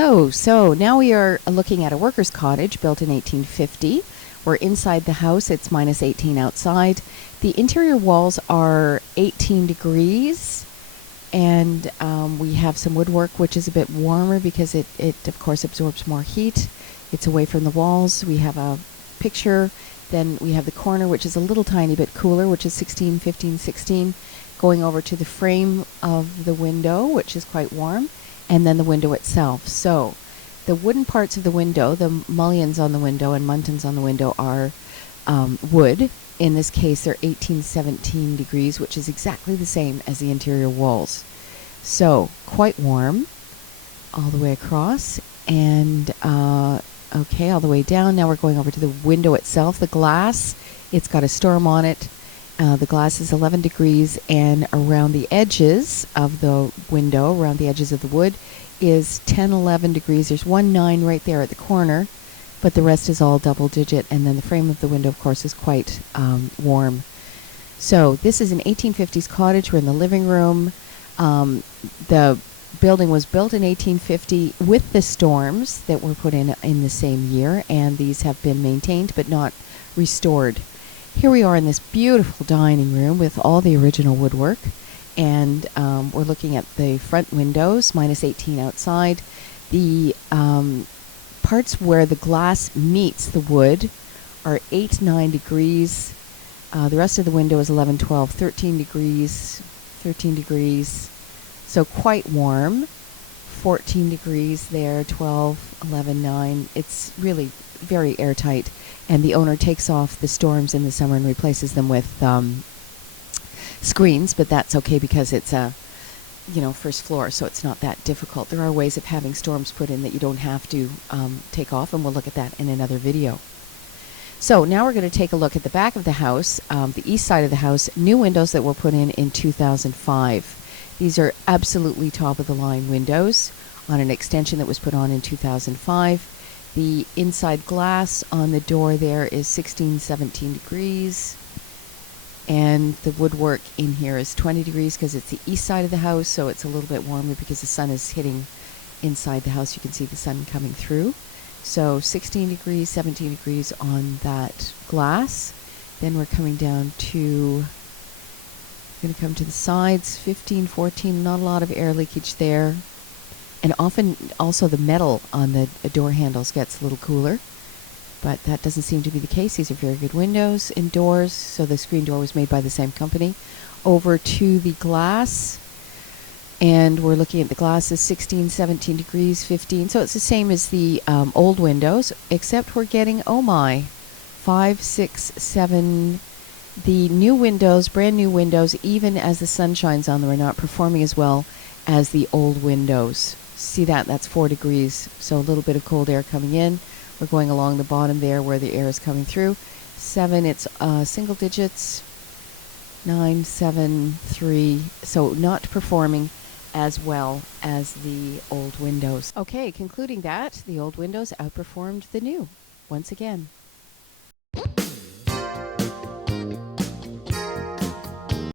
Hello, so now we are looking at a worker's cottage built in 1850. We're inside the house, it's minus 18 outside. The interior walls are 18 degrees and we have some woodwork which is a bit warmer because it of course absorbs more heat. It's away from the walls. We have a picture, then we have the corner which is a little tiny bit cooler, which is 16, 15, 16, going over to the frame of the window which is quite warm, and then the window itself. So the wooden parts of the window, the mullions on the window and muntins on the window are wood. In this case they're 18, 17 degrees, which is exactly the same as the interior walls. So quite warm all the way across, and okay, all the way down. Now we're going over to the window itself, the glass. It's got a storm on it. The glass is 11 degrees, and around the edges of the window, around the edges of the wood, is 10, 11 degrees. There's 9 right there at the corner, but the rest is all double digit, and then the frame of the window, of course, is quite warm. So this is an 1850s cottage. We're in the living room. The building was built in 1850 with the storms that were put in the same year, and these have been maintained but not restored. Here we are in this beautiful dining room with all the original woodwork, and we're looking at the front windows, minus 18 outside. The parts where the glass meets the wood are 8, 9 degrees. The rest of the window is 11, 12, 13 degrees, 13 degrees. So quite warm. 14 degrees there, 12, 11, 9. It's really very airtight. And the owner takes off the storms in the summer and replaces them with screens, but that's okay because it's a first floor, so it's not that difficult. There are ways of having storms put in that you don't have to take off, and we'll look at that in another video. So now we're going to take a look at the back of the house, the east side of the house, new windows that were put in 2005. These are absolutely top-of-the-line windows on an extension that was put on in 2005. The inside glass on the door there is 16, 17 degrees. And the woodwork in here is 20 degrees because it's the east side of the house, so it's a little bit warmer because the sun is hitting inside the house. You can see the sun coming through. So 16 degrees, 17 degrees on that glass. Then we're coming down to, going to come to the sides, 15, 14, not a lot of air leakage there. And often also the metal on the door handles gets a little cooler, but that doesn't seem to be the case. These are very good windows indoors, so the screen door was made by the same company. Over to the glass, and we're looking at the glasses, 16, 17 degrees, 15. So it's the same as the old windows, except we're getting, oh my, 5, 6, 7. The new windows, brand new windows, even as the sun shines on them, are not performing as well as the old windows. See that? That's 4 degrees, so a little bit of cold air coming in. We're going along the bottom there where the air is coming through. 7, it's single digits. 9, 7, 3. So not performing as well as the old windows. Okay, concluding that, the old windows outperformed the new once again.